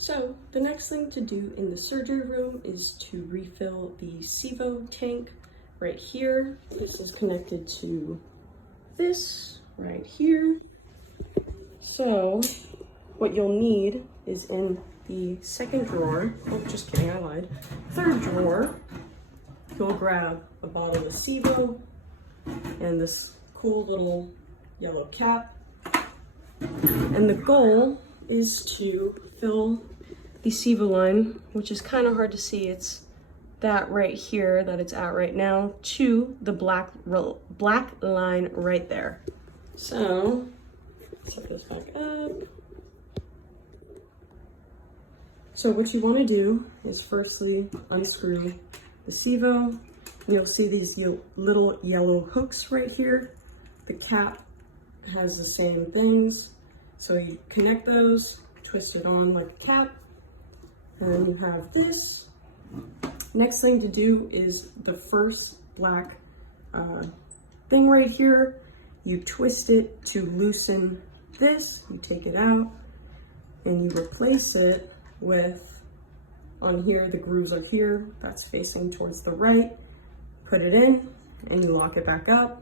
So the next thing to do in the surgery room is to refill the SIVO tank right here. This is connected to this right here. So what you'll need is in the second drawer, oh just kidding, I lied, third drawer, you'll grab a bottle of SIVO and this cool little yellow cap. And the goal is to fill the SIVO line, which is kind of hard to see. It's that right here that it's at right now, to the black line right there. So set this back up. So what you want to do is firstly unscrew the SIVO. You'll see these little yellow hooks right here. The cap has the same things. So you connect those, twist it on like a cap, and you have this. Next thing to do is the first black thing right here. You twist it to loosen this, you take it out, and you replace it with, on here, the grooves are here, that's facing towards the right. Put it in, and you lock it back up.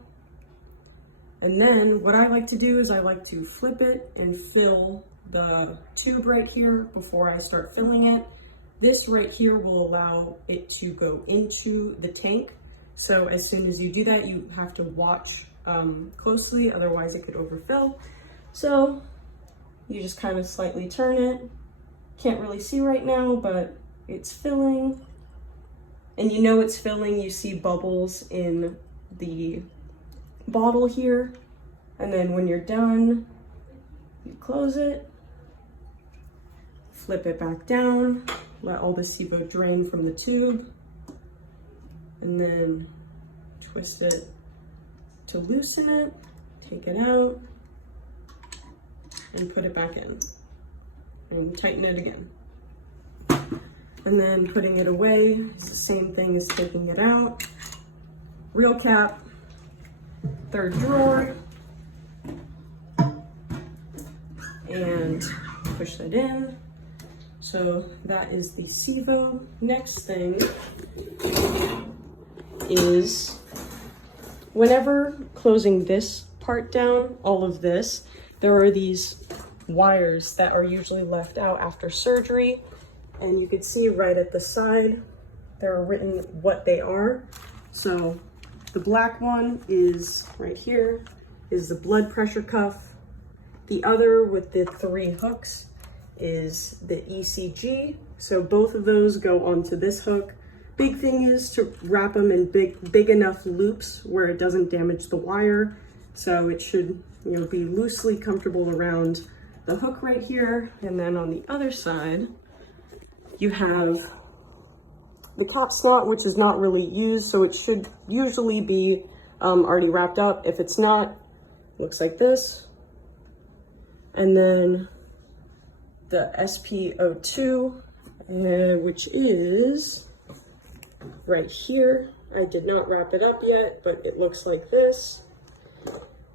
And then what I like to do is I like to flip it and fill the tube right here before I start filling it. This right here will allow it to go into the tank. So as soon as you do that, you have to watch closely, otherwise it could overfill. So you just kind of slightly turn it. Can't really see right now, but it's filling. And you know it's filling, you see bubbles in the bottle here. And then when you're done, you close it, flip it back down, let all the SIVO drain from the tube, and then twist it to loosen it, take it out, and put it back in, and tighten it again. And then putting it away is the same thing as taking it out. Real cap, third drawer, and push that in. So that is the SIVO. Next thing is, whenever closing this part down, all of this, there are these wires that are usually left out after surgery. And you can see right at the side, there are written what they are. So the black one is right here, is the blood pressure cuff. The other with the 3 hooks is the ECG. So both of those go onto this hook. Big thing is to wrap them in big enough loops where it doesn't damage the wire. So it should, be loosely comfortable around the hook right here. And then on the other side, you have the cap slot, which is not really used, so it should usually be already wrapped up. If it's not, it looks like this. And then the SpO2, which is right here. I did not wrap it up yet, but it looks like this.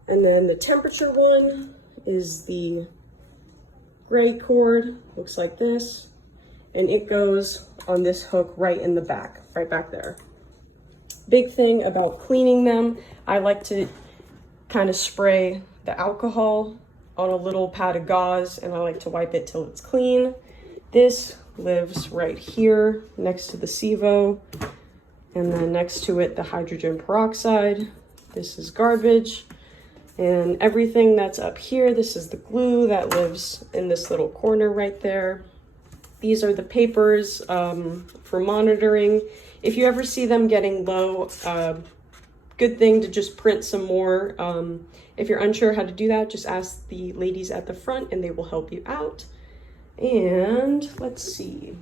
And then the temperature one is the gray cord, looks like this. And it goes on this hook right in the back, right back there. Big thing about cleaning them, I like to kind of spray the alcohol on a little pad of gauze, and I like to wipe it till it's clean. This lives right here next to the SIVO, and then next to it, the hydrogen peroxide. This is garbage. And everything that's up here, this is the glue that lives in this little corner right there. These are the papers for monitoring. If you ever see them getting low, good thing to just print some more. If you're unsure how to do that, just ask the ladies at the front and they will help you out. And let's see.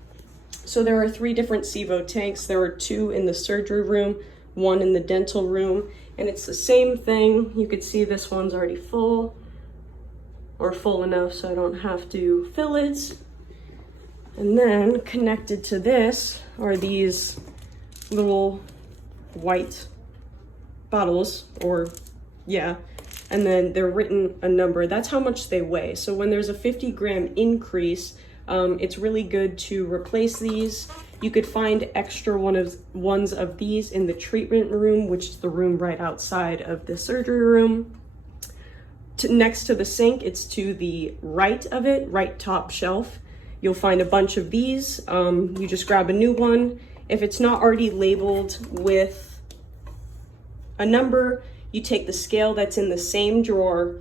So there are 3 different SIVO tanks. There are 2 in the surgery room, 1 in the dental room, and it's the same thing. You could see this one's already full, or full enough so I don't have to fill it. And then connected to this are these little white bottles, or yeah, and then they're written a number. That's how much they weigh. So when there's a 50-gram increase It's really good to replace these. You could find extra ones of these in the treatment room, which is the room right outside of the surgery room. Next to the sink, it's to the right of it, right top shelf. You'll find a bunch of these. You just grab a new one. If it's not already labeled with a number, you take the scale that's in the same drawer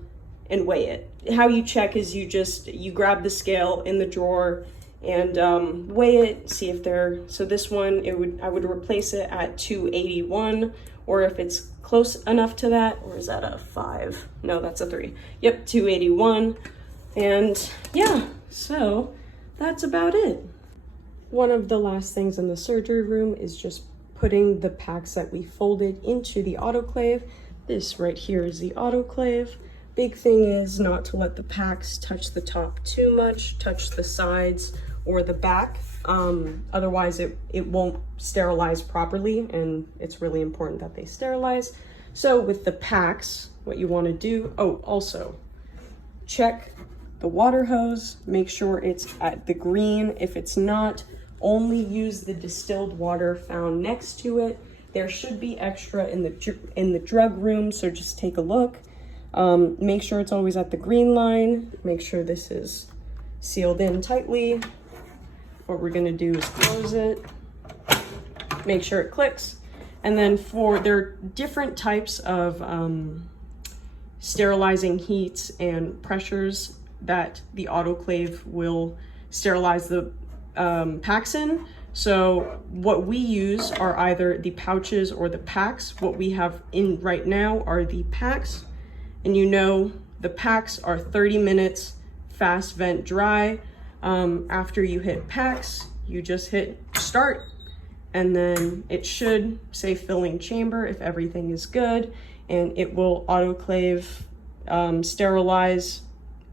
and weigh it. How you check is you grab the scale in the drawer and weigh it, see if so this one, I would replace it at 281, or if it's close enough to that, or is that a 5? No, that's a 3. Yep, 281. And yeah, so that's about it. One of the last things in the surgery room is just putting the packs that we folded into the autoclave. This right here is the autoclave. Big thing is not to let the packs touch the top too much, touch the sides or the back. Otherwise it won't sterilize properly, and it's really important that they sterilize. So with the packs, what you want to do, also check the water hose, make sure it's at the green. If it's not, only use the distilled water found next to it. There should be extra in the drug room, so just take a look. Make sure it's always at the green line. Make sure this is sealed in tightly. What we're gonna do is close it, make sure it clicks. And then there are different types of sterilizing heats and pressures that the autoclave will sterilize the packs in. So what we use are either the pouches or the packs. What we have in right now are the packs. And the packs are 30 minutes fast vent dry. After you hit packs, you just hit start, and then it should say filling chamber if everything is good, and it will autoclave, sterilize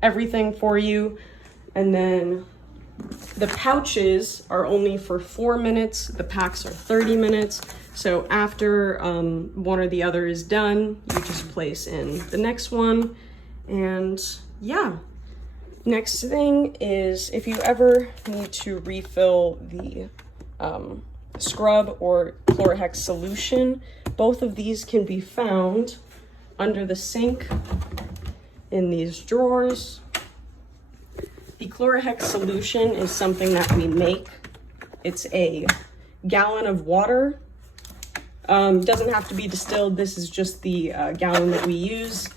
everything for you. And then the pouches are only for 4 minutes. The packs are 30 minutes. So after one or the other is done, you just place in the next one. And yeah, next thing is if you ever need to refill the scrub or Chlorohex solution, both of these can be found under the sink in these drawers. The Chlorohex solution is something that we make. It's a gallon of water. Doesn't have to be distilled. This is just the gallon that we use.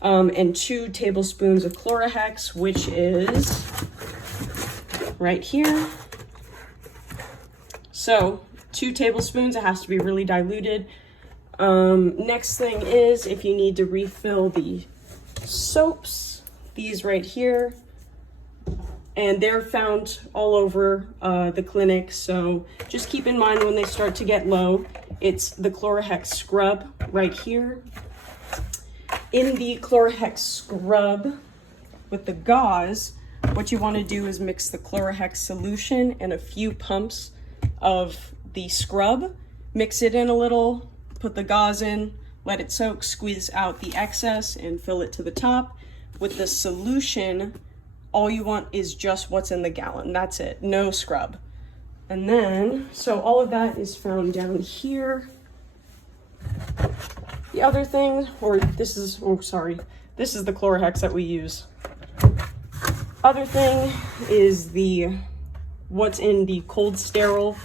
And 2 tablespoons of Chlorohex, which is right here. So 2 tablespoons, it has to be really diluted. Next thing is if you need to refill the soaps, these right here. And they're found all over the clinic, so just keep in mind when they start to get low, it's the Chlorohex scrub right here. In the Chlorohex scrub with the gauze, what you want to do is mix the Chlorohex solution and a few pumps of the scrub. Mix it in a little, put the gauze in, let it soak, squeeze out the excess, and fill it to the top. With the solution, all you want is just what's in the gallon. That's it, no scrub. And then, so all of that is found down here. The other thing, this is the Chlorohex that we use. Other thing is what's in the cold sterile,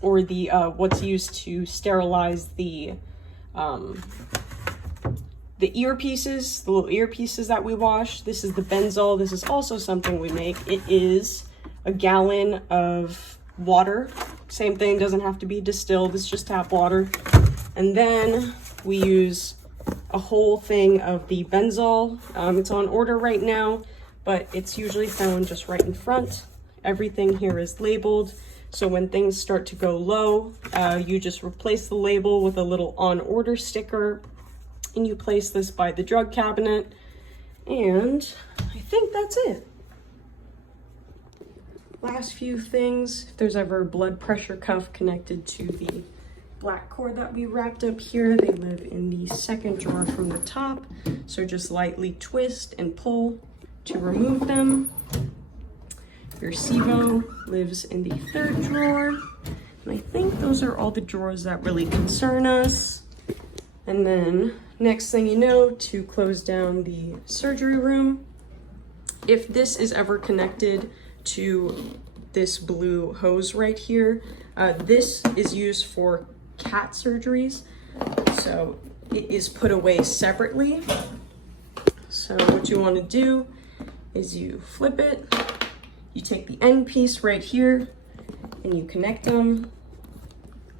or the what's used to sterilize the earpieces, the little earpieces that we wash. This is the Benzol. This is also something we make. It is a gallon of water. Same thing, doesn't have to be distilled. It's just tap water. And then we use a whole thing of the Benzol. It's on order right now, but it's usually found just right in front. Everything here is labeled. So when things start to go low, you just replace the label with a little on order sticker, and you place this by the drug cabinet. And I think that's it. Last few things, if there's ever a blood pressure cuff connected to the black cord that we wrapped up here, they live in the second drawer from the top. So just lightly twist and pull to remove them. Your SIVO lives in the third drawer. And I think those are all the drawers that really concern us. And then next thing you know, to close down the surgery room, if this is ever connected to this blue hose right here, this is used for cat surgeries. So it is put away separately. So what you want to do is you flip it, you take the end piece right here and you connect them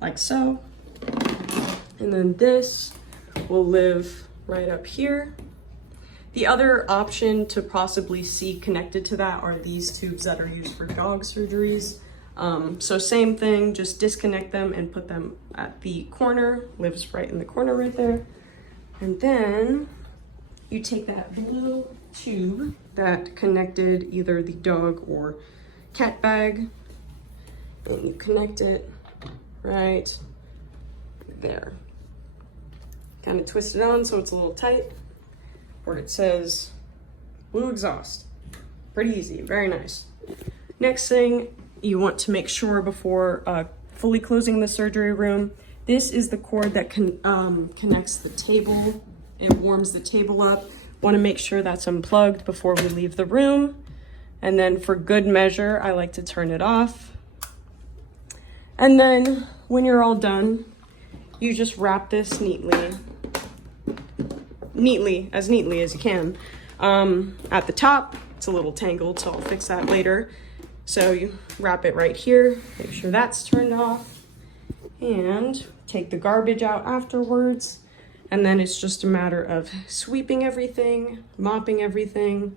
like so. And then this will live right up here. The other option to possibly see connected to that are these tubes that are used for dog surgeries. So same thing, just disconnect them and put them at the corner, lives right in the corner right there. And then you take that blue tube that connected either the dog or cat bag and you connect it right there. Kind of twist it on so it's a little tight, where it says blue exhaust. Pretty easy, very nice. Next thing you want to make sure before fully closing the surgery room, this is the cord that connects the table. It warms the table up. Want to make sure that's unplugged before we leave the room. And then for good measure, I like to turn it off. And then when you're all done, you just wrap this as neatly as you can. At the top, it's a little tangled, so I'll fix that later. So you wrap it right here, make sure that's turned off, and take the garbage out afterwards. And then it's just a matter of sweeping everything, mopping everything,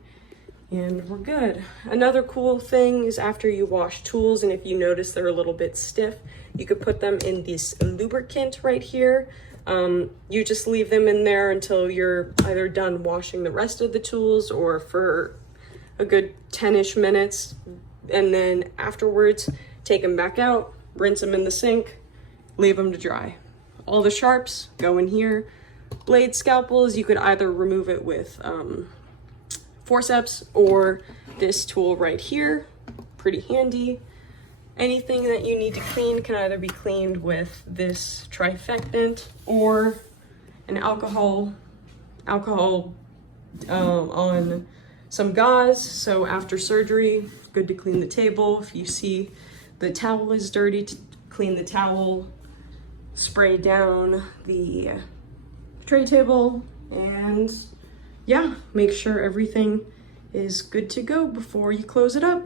and we're good. Another cool thing is after you wash tools, and if you notice they're a little bit stiff, you could put them in this lubricant right here. You just leave them in there until you're either done washing the rest of the tools or for a good 10-ish minutes. And then afterwards, take them back out, rinse them in the sink, leave them to dry. All the sharps go in here. Blade scalpels, you could either remove it with forceps or this tool right here, pretty handy. Anything that you need to clean can either be cleaned with this trifectant or an alcohol on some gauze. So after surgery, good to clean the table. If you see the towel is dirty, to clean the towel, spray down the tray table, and yeah, make sure everything is good to go before you close it up.